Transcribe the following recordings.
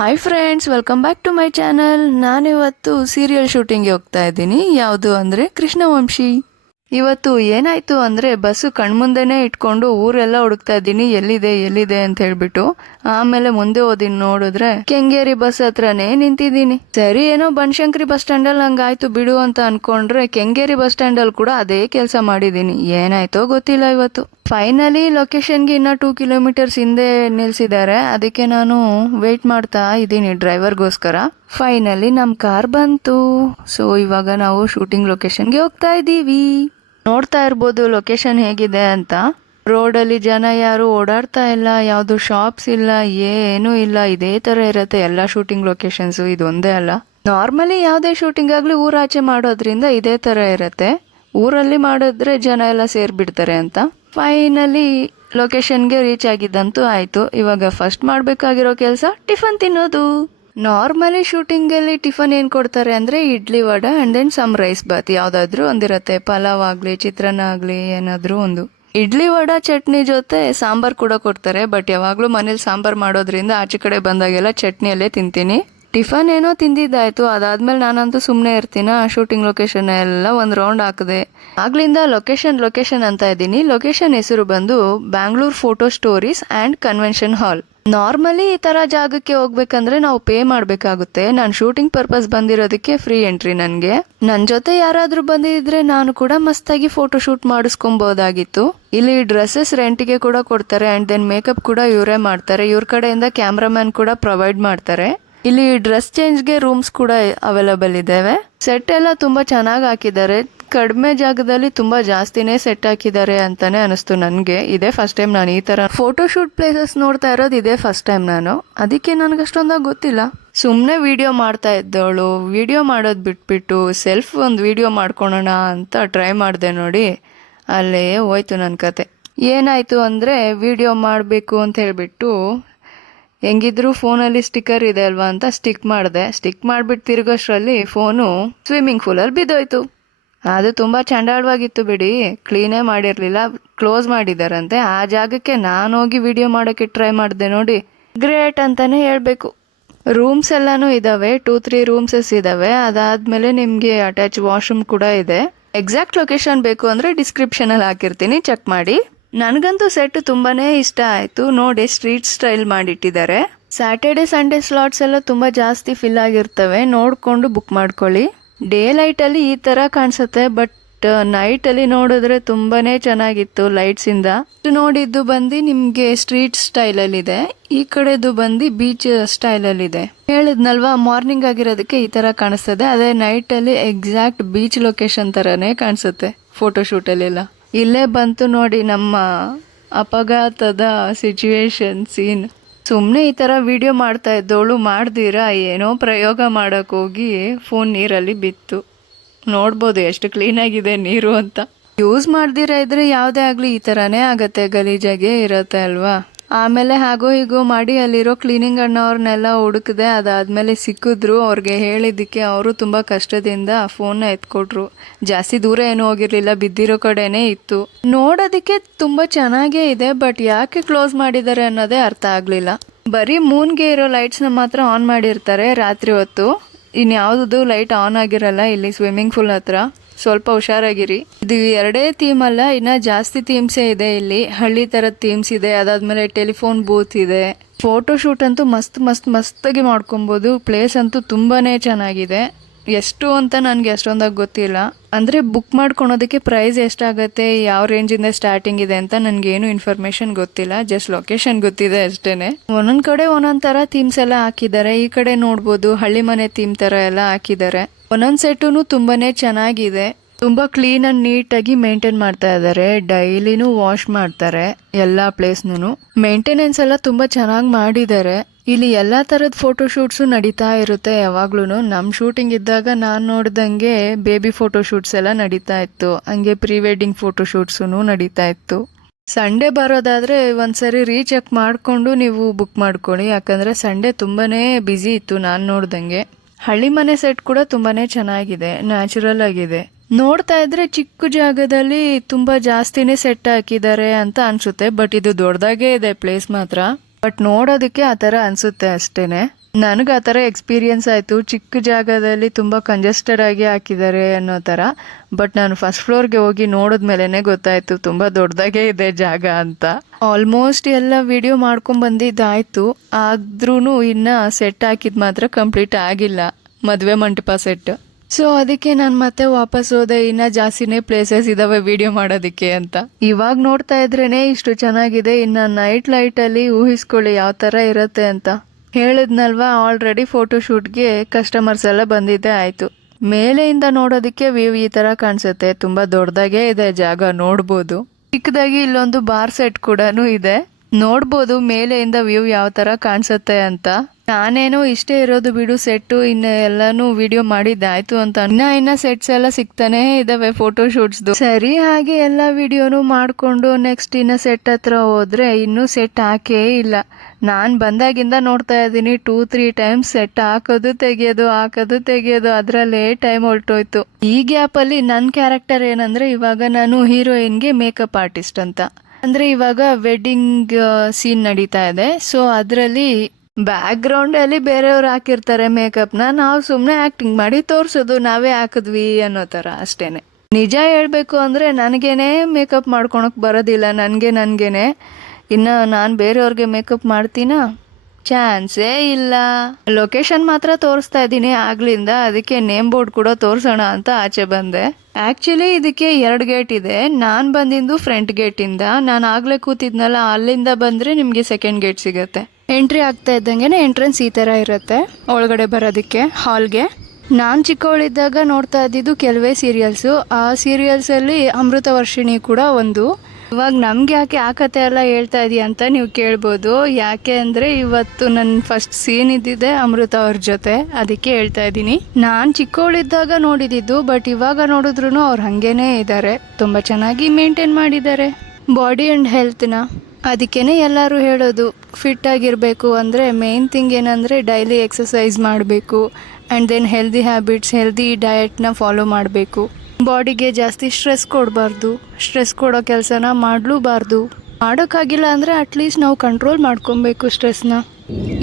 Hi friends, welcome back to my channel. ನಾನಿವತ್ತು serial ಶೂಟಿಂಗ್ಗೆ ಹೋಗ್ತಾ ಇದ್ದೀನಿ. ಯಾವುದು ಅಂದರೆ ಕೃಷ್ಣವಂಶಿ. ಇವತ್ತು ಏನಾಯಿತು ಅಂದರೆ ಬಸ್ಸು ಕಣ್ಮುಂದೆನೇ ಇಟ್ಕೊಂಡು ಊರೆಲ್ಲ ಹುಡುಕ್ತಾ ಇದ್ದೀನಿ, ಎಲ್ಲಿದೆ ಅಂತ ಹೇಳ್ಬಿಟ್ಟು. ಆಮೇಲೆ ಮುಂದೆ ಹೋದಿನಿ, ನೋಡಿದ್ರೆ ಕೆಂಗೇರಿ ಬಸ್ ಹತ್ರನೇ ನಿಂತಿದ್ದೀನಿ. ಸರಿ, ಏನೋ ಬನಶಂಕರಿ ಬಸ್ ಸ್ಟ್ಯಾಂಡಲ್ಲಿ ಹಂಗಾಯ್ತು ಬಿಡು ಅಂತ ಅನ್ಕೊಂಡ್ರೆ ಕೆಂಗೇರಿ ಬಸ್ ಸ್ಟ್ಯಾಂಡಲ್ಲಿ ಕೂಡ ಅದೇ ಕೆಲಸ ಮಾಡಿದ್ದೀನಿ. ಏನಾಯ್ತೋ ಗೊತ್ತಿಲ್ಲ. ಇವತ್ತು ಫೈನಲಿ ಲೊಕೇಶನ್ಗೆ ಇನ್ನ 2 ಕಿಲೋಮೀಟರ್ಸ್ ಹಿಂದೆ ನಿಲ್ಸಿದ್ದಾರೆ. ಅದಕ್ಕೆ ನಾನು ವೇಟ್ ಮಾಡ್ತಾ ಇದ್ದೀನಿ ಡ್ರೈವರ್ಗೋಸ್ಕರ. ಫೈನಲಿ ನಮ್ಮ ಕಾರ್ ಬಂತು. ಸೊ ಇವಾಗ ನಾವು ಶೂಟಿಂಗ್ ಲೊಕೇಶನ್ಗೆ ಹೋಗ್ತಾ ಇದ್ದೀವಿ. ನೋಡ್ತಾ ಇರ್ಬೋದು ಲೊಕೇಶನ್ ಹೇಗಿದೆ ಅಂತ. ರೋಡಲ್ಲಿ ಜನ ಯಾರು ಓಡಾಡ್ತಾ ಇಲ್ಲ, ಯಾವುದು ಶಾಪ್ಸ್ ಇಲ್ಲ, ಏನೂ ಇಲ್ಲ. ಇದೇ ತರ ಇರತ್ತೆ ಎಲ್ಲ ಶೂಟಿಂಗ್ ಲೊಕೇಶನ್ಸು, ಇದೊಂದೇ ಅಲ್ಲ. ನಾರ್ಮಲಿ ಯಾವುದೇ ಶೂಟಿಂಗ್ ಆಗಲಿ ಊರಾಚೆ ಮಾಡೋದ್ರಿಂದ ಇದೇ ತರ ಇರತ್ತೆ. ಊರಲ್ಲಿ ಮಾಡಿದ್ರೆ ಜನ ಎಲ್ಲ ಸೇರ್ಬಿಡ್ತಾರೆ ಅಂತ. ಫೈನಲಿ ಲೊಕೇಶನ್ಗೆ ರೀಚ್ ಆಗಿದ್ದಂತೂ ಆಯ್ತು. ಇವಾಗ ಫಸ್ಟ್ ಮಾಡಬೇಕಾಗಿರೋ ಕೆಲಸ ಟಿಫನ್ ತಿನ್ನೋದು. ನಾರ್ಮಲಿ ಶೂಟಿಂಗಲ್ಲಿ ಟಿಫನ್ ಏನು ಕೊಡ್ತಾರೆ ಅಂದರೆ idli vada and then some rice bath ಯಾವುದಾದ್ರೂ ಒಂದಿರುತ್ತೆ. ಪಲಾವ್ ಆಗಲಿ ಚಿತ್ರಾನ್ನ ಆಗಲಿ ಏನಾದರೂ ಒಂದು. ಇಡ್ಲಿ ವಡೆ ಚಟ್ನಿ ಜೊತೆ ಸಾಂಬಾರು ಕೂಡ ಕೊಡ್ತಾರೆ. ಬಟ್ ಯಾವಾಗಲೂ ಮನೇಲಿ ಸಾಂಬಾರು ಮಾಡೋದ್ರಿಂದ ಆಚೆ ಕಡೆ ಬಂದಾಗೆಲ್ಲ ಚಟ್ನಿಯಲ್ಲೇ ತಿಂತೀನಿ. ಟಿಫನ್ ಏನೋ ತಿಂದಿದ್ದಾಯ್ತು. ಅದಾದ್ಮೇಲೆ ನಾನಂತೂ ಸುಮ್ಮನೆ ಇರ್ತೀನ. ಶೂಟಿಂಗ್ ಲೊಕೇಶನ್ ಎಲ್ಲ ಒಂದು ರೌಂಡ್ ಹಾಕಿದೆ. ಆಗ್ಲಿಂದ ಲೊಕೇಶನ್ ಅಂತ ಇದ್ದೀನಿ. ಲೊಕೇಶನ್ ಹೆಸರು ಬಂದು Bangalore photo stories and convention hall. Normally ಈ ಥರ ಜಾಗಕ್ಕೆ ಹೋಗ್ಬೇಕಂದ್ರೆ ನಾವು ಪೇ ಮಾಡಬೇಕಾಗುತ್ತೆ. ನಾನು ಶೂಟಿಂಗ್ ಪರ್ಪಸ್ ಬಂದಿರೋದಕ್ಕೆ ಫ್ರೀ ಎಂಟ್ರಿ ನನಗೆ. ನನ್ನ ಜೊತೆ ಯಾರಾದರೂ ಬಂದಿದ್ರೆ ನಾನು ಕೂಡ ಮಸ್ತಾಗಿ ಫೋಟೋ ಶೂಟ್ ಮಾಡಿಸ್ಕೊಬೋದಾಗಿತ್ತು. ಇಲ್ಲಿ ಡ್ರೆಸ್ಸಸ್ ರೆಂಟಿಗೆ ಕೂಡ ಕೊಡ್ತಾರೆ ಆ್ಯಂಡ್ ದೆನ್ ಮೇಕಪ್ ಕೂಡ ಇವರೇ ಮಾಡ್ತಾರೆ. ಇವ್ರ ಕಡೆಯಿಂದ ಕ್ಯಾಮ್ರಾಮ್ಯಾನ್ ಕೂಡ ಪ್ರೊವೈಡ್ ಮಾಡ್ತಾರೆ. ಇಲ್ಲಿ ಡ್ರೆಸ್ ಚೇಂಜ್ಗೆ ರೂಮ್ಸ್ ಕೂಡ ಅವೈಲಬಲ್ ಇದ್ದಾವೆ. ಸೆಟ್ ಎಲ್ಲ ತುಂಬಾ ಚೆನ್ನಾಗಿ ಹಾಕಿದ್ದಾರೆ. ಕಡಿಮೆ ಜಾಗದಲ್ಲಿ ತುಂಬಾ ಜಾಸ್ತಿನೇ ಸೆಟ್ ಹಾಕಿದ್ದಾರೆ ಅಂತಾನೆ ಅನಿಸ್ತು ನನಗೆ. ಇದೇ ಫಸ್ಟ್ ಟೈಮ್ ನಾನು ಈ ತರ ಫೋಟೋ ಶೂಟ್ ಪ್ಲೇಸಸ್ ನೋಡ್ತಾ ಇರೋದು. ಇದೇ ಫಸ್ಟ್ ಟೈಮ್ ನಾನು. ಅದಕ್ಕೆ ನನಗಷ್ಟೊಂದಾಗ ಗೊತ್ತಿಲ್ಲ. ಸುಮ್ಮನೆ ವಿಡಿಯೋ ಮಾಡ್ತಾ ಇದ್ದವಳು ವಿಡಿಯೋ ಮಾಡೋದು ಬಿಟ್ಬಿಟ್ಟು ಸೆಲ್ಫ್ ಒಂದು ವಿಡಿಯೋ ಮಾಡ್ಕೊಳೋಣ ಅಂತ ಟ್ರೈ ಮಾಡಿದೆ. ನೋಡಿ, ಅಲ್ಲೇ ಹೋಯ್ತು ನನ್ನ ಕತೆ. ಏನಾಯ್ತು ಅಂದರೆ ವಿಡಿಯೋ ಮಾಡಬೇಕು ಅಂತ ಹೇಳ್ಬಿಟ್ಟು ಹೆಂಗಿದ್ರು ಫೋನಲ್ಲಿ ಸ್ಟಿಕ್ಕರ್ ಇದೆ ಅಲ್ವಾ ಅಂತ ಸ್ಟಿಕ್ ಮಾಡಿಬಿಟ್ಟು ತಿರುಗೋಷ್ಟರಲ್ಲಿ ಫೋನು ಸ್ವಿಮ್ಮಿಂಗ್ ಪೂಲಲ್ಲಿ ಬಿದ್ದೋಯ್ತು. ಅದು ತುಂಬ ಚಂಡಾಳವಾಗಿತ್ತು ಬಿಡಿ. ಕ್ಲೀನೇ ಮಾಡಿರಲಿಲ್ಲ, ಕ್ಲೋಸ್ ಮಾಡಿದಾರಂತೆ. ಆ ಜಾಗಕ್ಕೆ ನಾನು ಹೋಗಿ ವಿಡಿಯೋ ಮಾಡೋಕ್ಕೆ ಟ್ರೈ ಮಾಡಿದೆ. ನೋಡಿ, ಗ್ರೇಟ್ ಅಂತಾನೆ ಹೇಳ್ಬೇಕು. ರೂಮ್ಸ್ ಎಲ್ಲಾನು ಇದಾವೆ. 2-3 ರೂಮ್ಸಸ್ ಇದಾವೆ. ಅದಾದ್ಮೇಲೆ ನಿಮಗೆ ಅಟ್ಯಾಚ್ ವಾಶ್ರೂಮ್ ಕೂಡ ಇದೆ. ಎಕ್ಸಾಕ್ಟ್ ಲೊಕೇಶನ್ ಬೇಕು ಅಂದರೆ ಡಿಸ್ಕ್ರಿಪ್ಷನಲ್ಲಿ ಹಾಕಿರ್ತೀನಿ, ಚೆಕ್ ಮಾಡಿ. ನನಗಂತೂ ಸೆಟ್ ತುಂಬಾನೇ ಇಷ್ಟ ಆಯಿತು. ನೋಡಿ, ಸ್ಟ್ರೀಟ್ ಸ್ಟೈಲ್ ಮಾಡಿಟ್ಟಿದ್ದಾರೆ. ಸ್ಯಾಟರ್ಡೆ ಸಂಡೇ ಸ್ಲಾಟ್ಸ್ ಎಲ್ಲ ತುಂಬ ಜಾಸ್ತಿ ಫಿಲ್ ಆಗಿರ್ತವೆ. ನೋಡಿಕೊಂಡು ಬುಕ್ ಮಾಡ್ಕೊಳ್ಳಿ. ಡೇ ಲೈಟಲ್ಲಿ ಈ ಥರ ಕಾಣಿಸುತ್ತೆ, ಬಟ್ ನೈಟಲ್ಲಿ ನೋಡಿದ್ರೆ ತುಂಬಾನೇ ಚೆನ್ನಾಗಿತ್ತು ಲೈಟ್ಸಿಂದ. ನೋಡಿದ್ದು ಬಂದು ನಿಮಗೆ ಸ್ಟ್ರೀಟ್ ಸ್ಟೈಲಲ್ಲಿದೆ. ಈ ಕಡೆದು ಬಂದು ಬೀಚ್ ಸ್ಟೈಲಲ್ಲಿದೆ. ಹೇಳಿದ್ನಲ್ವಾ, ಮಾರ್ನಿಂಗ್ ಆಗಿರೋದಕ್ಕೆ ಈ ಥರ ಕಾಣಿಸ್ತದೆ. ಅದೇ ನೈಟಲ್ಲಿ ಎಕ್ಸಾಕ್ಟ್ ಬೀಚ್ ಲೊಕೇಶನ್ ಥರನೇ ಕಾಣಿಸುತ್ತೆ ಫೋಟೋಶೂಟಲ್ಲೆಲ್ಲ. ಇಲ್ಲೇ ಬಂತು ನೋಡಿ ನಮ್ಮ ಅಪಘಾತದ ಸಿಚುವೇಶನ್ ಸೀನ್. ಸುಮ್ಮನೆ ಈ ಥರ ವಿಡಿಯೋ ಮಾಡ್ತಾ ಇದ್ದವಳು ಮಾಡ್ದಿರಾ ಏನೋ ಪ್ರಯೋಗ ಮಾಡೋಕ್ಕೋಗಿ ಫೋನ್ ನೀರಲ್ಲಿ ಬಿತ್ತು. ನೋಡ್ಬೋದು ಎಷ್ಟು ಕ್ಲೀನಾಗಿದೆ ನೀರು ಅಂತ. ಯೂಸ್ ಮಾಡ್ದಿರಾ ಇದ್ರೆ ಯಾವುದೇ ಆಗಲಿ ಈ ಥರನೇ ಆಗತ್ತೆ, ಗಲೀಜಾಗೆ ಇರತ್ತೆ ಅಲ್ವಾ. ಆಮೇಲೆ ಹಾಗೋ ಹೀಗೋ ಮಾಡಿ ಅಲ್ಲಿರೋ ಕ್ಲೀನಿಂಗ್ ಅಣ್ಣವ್ರನ್ನೆಲ್ಲ ಹುಡುಕಿದೆ. ಅದಾದ್ಮೇಲೆ ಸಿಕ್ಕಿದ್ರು. ಅವ್ರಿಗೆ ಹೇಳಿದ್ದಕ್ಕೆ ಅವರು ತುಂಬ ಕಷ್ಟದಿಂದ ಫೋನ್ನ ಎತ್ಕೊಟ್ರು. ಜಾಸ್ತಿ ದೂರ ಏನೂ ಹೋಗಿರ್ಲಿಲ್ಲ, ಬಿದ್ದಿರೋ ಕಡೆನೇ ಇತ್ತು. ನೋಡೋದಕ್ಕೆ ತುಂಬ ಚೆನ್ನಾಗೇ ಇದೆ, ಬಟ್ ಯಾಕೆ ಕ್ಲೋಸ್ ಮಾಡಿದ್ದಾರೆ ಅನ್ನೋದೇ ಅರ್ಥ ಆಗಲಿಲ್ಲ. ಬರೀ ಮೂನ್ಗೆ ಇರೋ ಲೈಟ್ಸ್ನ ಮಾತ್ರ ಆನ್ ಮಾಡಿರ್ತಾರೆ ರಾತ್ರಿ ಹೊತ್ತು. ಇನ್ಯಾವುದು ಲೈಟ್ ಆನ್ ಆಗಿರಲ್ಲ ಇಲ್ಲಿ ಸ್ವಿಮ್ಮಿಂಗ್ ಪೂಲ್ ಹತ್ರ. ಸ್ವಲ್ಪ ಹುಷಾರಾಗಿರಿ. ಇದು 2 ಥೀಮ್ ಅಲ್ಲ, ಇನ್ನ ಜಾಸ್ತಿ ಥೀಮ್ಸೇ ಇದೆ ಇಲ್ಲಿ. ಹಳ್ಳಿ ತರದ ಥೀಮ್ಸ್ ಇದೆ. ಅದಾದ್ಮೇಲೆ ಟೆಲಿಫೋನ್ ಬೂತ್ ಇದೆ. ಫೋಟೋ ಶೂಟ್ ಅಂತೂ ಮಸ್ತಾಗಿ ಮಾಡ್ಕೊಬೋದು. ಪ್ಲೇಸ್ ಅಂತೂ ತುಂಬಾನೇ ಚೆನ್ನಾಗಿದೆ. ಎಷ್ಟು ಅಂತ ನನಗೆ ಅಷ್ಟೊಂದಾಗಿ ಗೊತ್ತಿಲ್ಲ. ಅಂದರೆ ಬುಕ್ ಮಾಡ್ಕೊಳೋದಕ್ಕೆ ಪ್ರೈಸ್ ಎಷ್ಟಾಗತ್ತೆ, ಯಾವ ರೇಂಜಿಂದ ಸ್ಟಾರ್ಟಿಂಗ್ ಇದೆ ಅಂತ ನನಗೇನು ಇನ್ಫಾರ್ಮೇಶನ್ ಗೊತ್ತಿಲ್ಲ. ಜಸ್ಟ್ ಲೊಕೇಶನ್ ಗೊತ್ತಿದೆ ಅಷ್ಟೇನೆ. ಒಂದೊಂದು ಕಡೆ ಒಂದೊಂದು ಥರ ಥೀಮ್ಸ್ ಎಲ್ಲ ಹಾಕಿದ್ದಾರೆ. ಈ ಕಡೆ ನೋಡ್ಬೋದು ಹಳ್ಳಿ ಮನೆ ಥೀಮ್ ಥರ ಎಲ್ಲ ಹಾಕಿದ್ದಾರೆ. ಒಂದೊಂದು ಸೆಟ್ಟೂ ತುಂಬಾನೇ ಚೆನ್ನಾಗಿದೆ. ತುಂಬ ಕ್ಲೀನ್ ಅಂಡ್ ನೀಟಾಗಿ ಮೇಂಟೈನ್ ಮಾಡ್ತಾ ಇದ್ದಾರೆ. ಡೈಲಿನೂ ವಾಶ್ ಮಾಡ್ತಾರೆ ಎಲ್ಲ ಪ್ಲೇಸ್ನೂ. ಮೇಂಟೆನೆನ್ಸ್ ಎಲ್ಲ ತುಂಬ ಚೆನ್ನಾಗಿ ಮಾಡಿದ್ದಾರೆ. ಇಲ್ಲಿ ಎಲ್ಲ ಥರದ ಫೋಟೋ ಶೂಟ್ಸು ನಡೀತಾ ಇರುತ್ತೆ ಯಾವಾಗ್ಲೂ. ನಮ್ಮ ಶೂಟಿಂಗ್ ಇದ್ದಾಗ ನಾನು ನೋಡ್ದಂಗೆ ಬೇಬಿ ಫೋಟೋ ಶೂಟ್ಸ್ ಎಲ್ಲ ನಡೀತಾ ಇತ್ತು. ಹಂಗೆ ಪ್ರೀ ವೆಡ್ಡಿಂಗ್ ಫೋಟೋ ಶೂಟ್ಸು ನಡೀತಾ ಇತ್ತು. ಸಂಡೇ ಬರೋದಾದರೆ ಒಂದ್ಸರಿ ರೀಚೆಕ್ ಮಾಡಿಕೊಂಡು ನೀವು ಬುಕ್ ಮಾಡ್ಕೊಳ್ಳಿ. ಯಾಕಂದರೆ ಸಂಡೇ ತುಂಬಾನೇ ಬ್ಯುಸಿ ಇತ್ತು ನಾನು ನೋಡ್ದಂಗೆ. ಹಳ್ಳಿ ಮನೆ ಸೆಟ್ ಕೂಡ ತುಂಬಾನೇ ಚೆನ್ನಾಗಿದೆ, ನ್ಯಾಚುರಲ್ ಆಗಿದೆ. ನೋಡ್ತಾ ಇದ್ರೆ ಚಿಕ್ಕ ಜಾಗದಲ್ಲಿ ತುಂಬಾ ಜಾಸ್ತಿನೇ ಸೆಟ್ ಹಾಕಿದ್ದಾರೆ ಅಂತ ಅನ್ಸುತ್ತೆ. ಬಟ್ ಇದು ದೊಡ್ಡದಾಗೇ ಇದೆ ಪ್ಲೇಸ್ ಮಾತ್ರ. ಬಟ್ ನೋಡೋದಕ್ಕೆ ಆ ಥರ ಅನಿಸುತ್ತೆ ಅಷ್ಟೇನೆ. ನನಗೆ ಆ ಥರ ಎಕ್ಸ್ಪೀರಿಯನ್ಸ್ ಆಯಿತು. ಚಿಕ್ಕ ಜಾಗದಲ್ಲಿ ತುಂಬ ಕಂಜೆಸ್ಟೆಡ್ ಆಗಿ ಹಾಕಿದ್ದಾರೆ ಅನ್ನೋ ಥರ. ಬಟ್ ನಾನು ಫಸ್ಟ್ ಫ್ಲೋರ್ಗೆ ಹೋಗಿ ನೋಡಿದ್ಮೇಲೆ ಗೊತ್ತಾಯಿತು ತುಂಬ ದೊಡ್ಡದಾಗೇ ಇದೆ ಜಾಗ ಅಂತ. ಆಲ್ಮೋಸ್ಟ್ ಎಲ್ಲ ವಿಡಿಯೋ ಮಾಡ್ಕೊಂಡು ಬಂದಿದ್ದಾಯಿತು. ಆದ್ರೂ ಇನ್ನು ಸೆಟ್ ಹಾಕಿದ್ದು ಮಾತ್ರ ಕಂಪ್ಲೀಟ್ ಆಗಿಲ್ಲ, ಮದುವೆ ಮಂಟಪ ಸೆಟ್. ಸೊ ಅದಕ್ಕೆ ನಾನು ಮತ್ತೆ ವಾಪಸ್ ಹೋದೆ. ಇನ್ನ ಜಾಸ್ತಿನೇ ಪ್ಲೇಸಸ್ ಇದಾವೆ ವಿಡಿಯೋ ಮಾಡೋದಕ್ಕೆ ಅಂತ. ಇವಾಗ ನೋಡ್ತಾ ಇದ್ರೇನೆ ಇಷ್ಟು ಚೆನ್ನಾಗಿದೆ. ಇನ್ನ ನೈಟ್ ಲೈಟಲ್ಲಿ ಊಹಿಸ್ಕೊಳ್ಳಿ ಯಾವ ಥರ ಇರುತ್ತೆ ಅಂತ. ಹೇಳಿದ್ನಲ್ವಾ, ಆಲ್ರೆಡಿ ಫೋಟೋಶೂಟ್ಗೆ ಕಸ್ಟಮರ್ಸ್ ಎಲ್ಲ ಬಂದಿದ್ದೆ ಆಯಿತು. ಮೇಲೆಯಿಂದ ನೋಡೋದಕ್ಕೆ ವ್ಯೂ ಈ ಥರ ಕಾಣಿಸುತ್ತೆ. ತುಂಬ ದೊಡ್ಡದಾಗೇ ಇದೆ ಜಾಗ, ನೋಡ್ಬೋದು. ಚಿಕ್ಕದಾಗಿ ಇಲ್ಲೊಂದು ಬಾರ್ ಸೆಟ್ ಕೂಡ ಇದೆ, ನೋಡ್ಬೋದು ಮೇಲೆಯಿಂದ ವ್ಯೂ ಯಾವ ಥರ ಕಾಣಿಸುತ್ತೆ ಅಂತ. ನಾನೇನೋ ಇಷ್ಟೇ ಇರೋದು ಬಿಡು ಸೆಟ್ಟು, ಇನ್ನು ಎಲ್ಲಾನು ವಿಡಿಯೋ ಮಾಡಿದ್ದಾಯ್ತು ಅಂತ. ಇನ್ನ ಸೆಟ್ಸ್ ಎಲ್ಲ ಸಿಗ್ತಾನೆ ಇದಾವೆ ಫೋಟೋಶೂಟ್ಸ್ದು. ಸರಿ, ಹಾಗೆ ಎಲ್ಲ ವಿಡಿಯೋನು ಮಾಡಿಕೊಂಡು ನೆಕ್ಸ್ಟ್ ಇನ್ನು ಸೆಟ್ ಹತ್ರ ಹೋದ್ರೆ ಇನ್ನೂ ಸೆಟ್ ಹಾಕೇ ಇಲ್ಲ. ನಾನು ಬಂದಾಗಿಂದ ನೋಡ್ತಾ ಇದ್ದೀನಿ 2-3 ಟೈಮ್ಸ್ ಸೆಟ್ ಹಾಕೋದು ತೆಗಿಯೋದು ಅದರಲ್ಲೇ ಟೈಮ್ ಹೊರಟೋಯ್ತು. ಈ ಗ್ಯಾಪಲ್ಲಿ ನನ್ನ ಕ್ಯಾರೆಕ್ಟರ್ ಏನಂದ್ರೆ, ಇವಾಗ ನಾನು ಹೀರೋಯಿನ್ಗೆ ಮೇಕಪ್ ಆರ್ಟಿಸ್ಟ್ ಅಂತ. ಅಂದ್ರೆ ಇವಾಗ ವೆಡ್ಡಿಂಗ್ ಸೀನ್ ನಡೀತಾ ಇದೆ. ಸೊ ಅದರಲ್ಲಿ ಬ್ಯಾಕ್ ಗ್ರೌಂಡ್ ಅಲ್ಲಿ ಬೇರೆಯವ್ರು ಹಾಕಿರ್ತಾರೆ ಮೇಕಪ್ನ, ನಾವು ಸುಮ್ಮನೆ ಆಕ್ಟಿಂಗ್ ಮಾಡಿ ತೋರ್ಸೋದು ನಾವೇ ಹಾಕಿದ್ವಿ ಅನ್ನೋ ಥರ ಅಷ್ಟೇನೆ. ನಿಜ ಹೇಳ್ಬೇಕು ಅಂದ್ರೆ ನನಗೇನೆ ಮೇಕಪ್ ಮಾಡ್ಕೊಳಕ್ ಬರೋದಿಲ್ಲ. ನನ್ಗೇನೆ ಇನ್ನು ನಾನು ಬೇರೆಯವ್ರಿಗೆ ಮೇಕಪ್ ಮಾಡ್ತೀನಾ? ಚಾನ್ಸೇ ಇಲ್ಲ. ಲೊಕೇಶನ್ ಮಾತ್ರ ತೋರಿಸ್ತಾ ಇದ್ದೀನಿ ಆಗ್ಲಿಂದ, ಅದಕ್ಕೆ ನೇಮ್ ಬೋರ್ಡ್ ಕೂಡ ತೋರ್ಸೋಣ ಅಂತ ಆಚೆ ಬಂದೆ. ಆಕ್ಚುಲಿ ಇದಕ್ಕೆ 2 ಗೇಟ್ ಇದೆ. ನಾನು ಬಂದಿದ್ದು ಫ್ರಂಟ್ ಗೇಟಿಂದ. ನಾನು ಆಗ್ಲೇ ಕೂತಿದ್ನಲ್ಲ, ಅಲ್ಲಿಂದ ಬಂದ್ರೆ ನಿಮಗೆ ಸೆಕೆಂಡ್ ಗೇಟ್ ಸಿಗುತ್ತೆ. ಎಂಟ್ರಿ ಆಗ್ತಾ ಇದ್ದಂಗೆನೆ ಎಂಟ್ರೆನ್ಸ್ ಈ ಥರ ಇರುತ್ತೆ ಒಳಗಡೆ ಬರೋದಕ್ಕೆ ಹಾಲ್ಗೆ. ನಾನು ಚಿಕ್ಕವಳಿದ್ದಾಗ ನೋಡ್ತಾ ಇದ್ದಿದ್ದು ಕೆಲವೇ ಸೀರಿಯಲ್ಸು. ಆ ಸೀರಿಯಲ್ಸಲ್ಲಿ ಅಮೃತವರ್ಷಿಣಿ ಕೂಡ ಒಂದು. ಇವಾಗ ನಮ್ಗೆ ಯಾಕೆ ಆ ಕತೆ ಎಲ್ಲ ಹೇಳ್ತಾ ಇದೀಯ ಅಂತ ನೀವು ಕೇಳ್ಬೋದು. ಯಾಕೆ ಅಂದರೆ ಇವತ್ತು ನನ್ನ ಫಸ್ಟ್ ಸೀನ್ ಇದ್ದಿದೆ ಅಮೃತ ಅವ್ರ ಜೊತೆ, ಅದಕ್ಕೆ ಹೇಳ್ತಾ ಇದ್ದೀನಿ. ನಾನು ಚಿಕ್ಕವಳಿದ್ದಾಗ ನೋಡಿದ್ದು, ಬಟ್ ಇವಾಗ ನೋಡಿದ್ರು ಅವ್ರು ಹಾಗೇನೇ ಇದ್ದಾರೆ. ತುಂಬ ಚೆನ್ನಾಗಿ ಮೇಂಟೈನ್ ಮಾಡಿದ್ದಾರೆ ಬಾಡಿ ಆ್ಯಂಡ್ ಹೆಲ್ತ್ನ. ಅದಕ್ಕೇನೆ ಎಲ್ಲರೂ ಹೇಳೋದು ಫಿಟ್ ಆಗಿರಬೇಕು ಅಂದರೆ ಮೇನ್ ಥಿಂಗ್ ಏನಂದರೆ ಡೈಲಿ ಎಕ್ಸಸೈಸ್ ಮಾಡಬೇಕು and then healthy habits, healthy ಡಯಟ್ನ ಫಾಲೋ ಮಾಡಬೇಕು. ಬಾಡಿಗೆ ಜಾಸ್ತಿ ಸ್ಟ್ರೆಸ್ ಕೊಡಬಾರ್ದು, ಸ್ಟ್ರೆಸ್ ಕೊಡೋ ಕೆಲಸನ ಮಾಡಲೂಬಾರ್ದು. ಮಾಡೋಕ್ಕಾಗಿಲ್ಲ ಅಂದರೆ ಅಟ್ಲೀಸ್ಟ್ ನಾವು ಕಂಟ್ರೋಲ್ ಮಾಡ್ಕೊಬೇಕು ಸ್ಟ್ರೆಸ್ನ.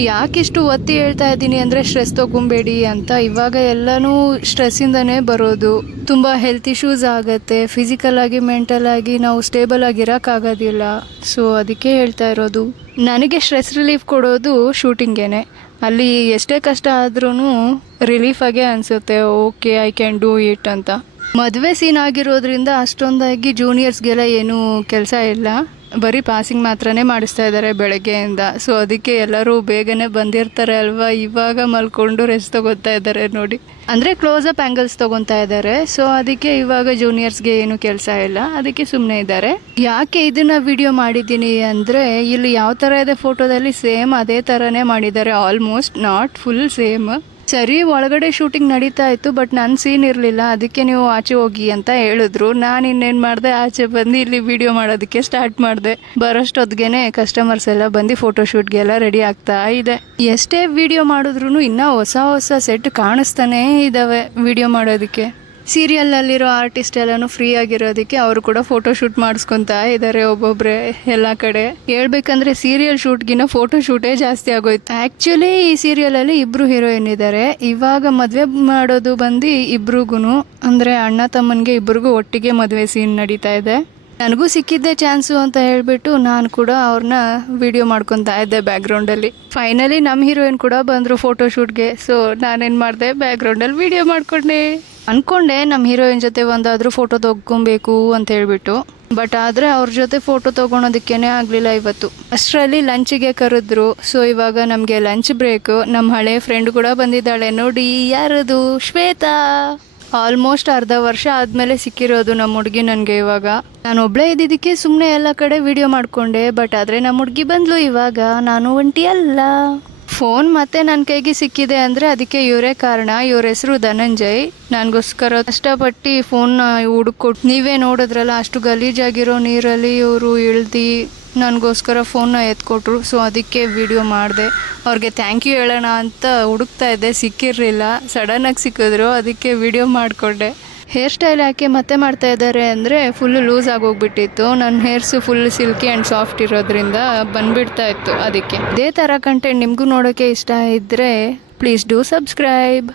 ಯಾಕಿಷ್ಟು ಒತ್ತಿ ಹೇಳ್ತಾ ಇದ್ದೀನಿ ಅಂದರೆ ಸ್ಟ್ರೆಸ್ ತೊಗೊಬೇಡಿ ಅಂತ. ಇವಾಗ ಎಲ್ಲನೂ ಸ್ಟ್ರೆಸ್ಸಿಂದನೇ ಬರೋದು. ತುಂಬ ಹೆಲ್ತ್ ಇಶ್ಯೂಸ್ ಆಗುತ್ತೆ. ಫಿಸಿಕಲ್ ಆಗಿ ಮೆಂಟಲ್ ಆಗಿ ನಾವು ಸ್ಟೇಬಲ್ ಆಗಿರೋಕ್ಕಾಗೋದಿಲ್ಲ. ಸೊ ಅದಕ್ಕೆ ಹೇಳ್ತಾ ಇರೋದು. ನನಗೆ ಸ್ಟ್ರೆಸ್ ರಿಲೀಫ್ ಕೊಡೋದು ಶೂಟಿಂಗೇನೆ. ಅಲ್ಲಿ ಎಷ್ಟೇ ಕಷ್ಟ ಆದ್ರೂ ರಿಲೀಫ್ ಆಗೇ ಅನಿಸುತ್ತೆ. Okay, I can do it ಅಂತ. ಮದುವೆ ಸೀನ್ ಆಗಿರೋದ್ರಿಂದ ಅಷ್ಟೊಂದಾಗಿ ಜೂನಿಯರ್ಸ್ಗೆಲ್ಲ ಏನೂ ಕೆಲಸ ಇಲ್ಲ, ಬರೀ ಪಾಸಿಂಗ್ ಮಾತ್ರನೇ ಮಾಡಿಸ್ತಾ ಇದ್ದಾರೆ ಬೆಳಗ್ಗೆಯಿಂದ. ಸೊ ಅದಕ್ಕೆ ಎಲ್ಲರೂ ಬೇಗನೆ ಬಂದಿರ್ತಾರೆ ಅಲ್ವಾ, ಇವಾಗ ಮಲ್ಕೊಂಡು ರೆಸ್ಟ್ ತಗೋತಾ ಇದ್ದಾರೆ ನೋಡಿ. ಅಂದರೆ ಕ್ಲೋಸಪ್ ಆ್ಯಂಗಲ್ಸ್ ತೊಗೊತಾ ಇದ್ದಾರೆ. ಸೊ ಅದಕ್ಕೆ ಇವಾಗ ಜೂನಿಯರ್ಸ್ಗೆ ಏನು ಕೆಲಸ ಇಲ್ಲ, ಅದಕ್ಕೆ ಸುಮ್ಮನೆ ಇದ್ದಾರೆ. ಯಾಕೆ ಇದನ್ನು ವಿಡಿಯೋ ಮಾಡಿದ್ದೀನಿ ಅಂದರೆ, ಇಲ್ಲಿ ಯಾವ ಥರ ಇದೆ ಫೋಟೋದಲ್ಲಿ ಸೇಮ್ ಅದೇ ಥರನೇ ಮಾಡಿದ್ದಾರೆ. Almost, not full same. ಸರಿ, ಒಳಗಡೆ ಶೂಟಿಂಗ್ ನಡೀತಾ ಇತ್ತು, ಬಟ್ ನನ್ನ ಸೀನ್ ಇರಲಿಲ್ಲ. ಅದಕ್ಕೆ ನೀವು ಆಚೆ ಹೋಗಿ ಅಂತ ಹೇಳಿದ್ರು. ನಾನು ಇನ್ನೇನು ಮಾಡಿದೆ, ಆಚೆ ಬಂದು ಇಲ್ಲಿ ವಿಡಿಯೋ ಮಾಡೋದಕ್ಕೆ ಸ್ಟಾರ್ಟ್ ಮಾಡಿದೆ. ಬರೋಷ್ಟೊತ್ತಿಗೆ ಕಸ್ಟಮರ್ಸ್ ಎಲ್ಲ ಬಂದು ಫೋಟೋಶೂಟ್ಗೆಲ್ಲ ರೆಡಿ ಆಗ್ತಾ ಇದೆ. ಎಷ್ಟೇ ವಿಡಿಯೋ ಮಾಡಿದ್ರು ಇನ್ನೂ ಹೊಸ ಸೆಟ್ ಕಾಣಿಸ್ತಾನೇ ಇದ್ದಾವೆ ವಿಡಿಯೋ ಮಾಡೋದಕ್ಕೆ. ಸೀರಿಯಲ್ನಲ್ಲಿರೋ ಆರ್ಟಿಸ್ಟ್ ಎಲ್ಲನೂ ಫ್ರೀ ಆಗಿರೋದಕ್ಕೆ ಅವರು ಕೂಡ ಫೋಟೋಶೂಟ್ ಮಾಡಿಸ್ಕೊತಾ ಇದ್ದಾರೆ ಒಬ್ಬೊಬ್ಬರೇ ಎಲ್ಲ ಕಡೆ. ಹೇಳ್ಬೇಕಂದ್ರೆ ಸೀರಿಯಲ್ ಶೂಟ್ಗಿನ್ನ ಫೋಟೋ ಶೂಟೇ ಜಾಸ್ತಿ ಆಗೋಯ್ತು. ಆ್ಯಕ್ಚುಲಿ ಈ ಸೀರಿಯಲಲ್ಲಿ 2 ಹೀರೋಯಿನ್ ಇದ್ದಾರೆ. ಇವಾಗ ಮದುವೆ ಮಾಡೋದು ಬಂದು ಇಬ್ರಿಗೂ, ಅಂದರೆ ಅಣ್ಣ ತಮ್ಮನಿಗೆ ಇಬ್ರಿಗೂ ಒಟ್ಟಿಗೆ ಮದುವೆ ಸೀನ್ ನಡೀತಾ ಇದೆ. ನನಗೂ ಸಿಕ್ಕಿದ್ದೆ ಚಾನ್ಸು ಅಂತ ಹೇಳ್ಬಿಟ್ಟು ನಾನು ಕೂಡ ಅವ್ರನ್ನ ವಿಡಿಯೋ ಮಾಡ್ಕೊತಾ ಇದ್ದೆ ಬ್ಯಾಕ್ಗ್ರೌಂಡಲ್ಲಿ. ಫೈನಲಿ ನಮ್ಮ ಹೀರೋಯಿನ್ ಕೂಡ ಬಂದರು ಫೋಟೋಶೂಟ್ಗೆ. ಸೊ ನಾನೇನು ಮಾಡಿದೆ, ಬ್ಯಾಕ್ಗ್ರೌಂಡಲ್ಲಿ ವಿಡಿಯೋ ಮಾಡ್ಕೊಂಡೆ. ಅಂದ್ಕೊಂಡೆ ನಮ್ಮ ಹೀರೋಯಿನ್ ಜೊತೆ ಒಂದಾದರೂ ಫೋಟೋ ತೊಗೊಬೇಕು ಅಂತ ಹೇಳ್ಬಿಟ್ಟು. ಬಟ್ ಆದರೆ ಅವ್ರ ಜೊತೆ ಫೋಟೋ ತೊಗೊಳೋದಕ್ಕೇನೆ ಆಗಲಿಲ್ಲ ಇವತ್ತು. ಅಷ್ಟರಲ್ಲಿ ಲಂಚಿಗೆ ಕರೆದ್ರು. ಸೊ ಇವಾಗ ನಮಗೆ ಲಂಚ್ ಬ್ರೇಕು. ನಮ್ಮ ಹಳೆ ಫ್ರೆಂಡ್ ಕೂಡ ಬಂದಿದ್ದಾಳೆ ನೋಡಿ. ಯಾರದು? ಶ್ವೇತಾ. ಆಲ್ಮೋಸ್ಟ್ ಅರ್ಧ ವರ್ಷ ಆದಮೇಲೆ ಸಿಕ್ಕಿರೋದು ನಮ್ಮ ಹುಡುಗಿ ನನಗೆ. ಇವಾಗ ನಾನು ಒಬ್ಬಳೇ ಇದ್ದಿದ್ದಕ್ಕೆ ಸುಮ್ಮನೆ ಎಲ್ಲ ಕಡೆ ವಿಡಿಯೋ ಮಾಡಿಕೊಂಡೆ. ಬಟ್ ಆದರೆ ನಮ್ಮ ಹುಡುಗಿ ಬಂದ್ಲು ಇವಾಗ. ನಾನು ಒಂಟಿ ಅಲ್ಲ. ಫೋನ್ ಮತ್ತೆ ನನ್ನ ಕೈಗೆ ಸಿಕ್ಕಿದೆ ಅಂದರೆ ಅದಕ್ಕೆ ಇವರೇ ಕಾರಣ. ಇವ್ರ ಹೆಸರು ಧನಂಜಯ್. ನನಗೋಸ್ಕರ ಕಷ್ಟಪಟ್ಟು ಫೋನ್ನ ಹುಡುಕೊಟ್ಟು, ನೀವೇ ನೋಡಿದ್ರಲ್ಲ ಅಷ್ಟು ಗಲೀಜಾಗಿರೋ ನೀರಲ್ಲಿ ಇವರು ಇಳ್ದು ನನಗೋಸ್ಕರ ಫೋನ್ನ ಎತ್ಕೊಟ್ರು. ಸೊ ಅದಕ್ಕೆ ವಿಡಿಯೋ ಮಾಡಿದೆ. ಅವ್ರಿಗೆ ಥ್ಯಾಂಕ್ ಯು ಹೇಳೋಣ ಅಂತ ಹುಡುಕ್ತಾ ಇದ್ದೆ, ಸಿಕ್ಕಿರಲಿಲ್ಲ. ಸಡನ್ನಾಗಿ ಸಿಕ್ಕಿದ್ರು, ಅದಕ್ಕೆ ವಿಡಿಯೋ ಮಾಡಿಕೊಂಡೆ. ಹೇರ್ ಸ್ಟೈಲ್ ಯಾಕೆ ಮತ್ತೆ ಮಾಡ್ತಾ ಇದ್ದಾರೆ ಅಂದರೆ ಫುಲ್ಲು ಲೂಸ್ ಆಗೋಗ್ಬಿಟ್ಟಿತ್ತು. ನನ್ನ hairs full silky and soft ಇರೋದ್ರಿಂದ ಬಂದುಬಿಡ್ತಾ ಇತ್ತು. ಅದಕ್ಕೆ ಇದೇ ಥರ ಕಂಟೆಂಟ್ ನಿಮಗೂ ನೋಡೋಕ್ಕೆ ಇಷ್ಟ ಇದ್ದರೆ ಪ್ಲೀಸ್ ಡೂ ಸಬ್ಸ್ಕ್ರೈಬ್.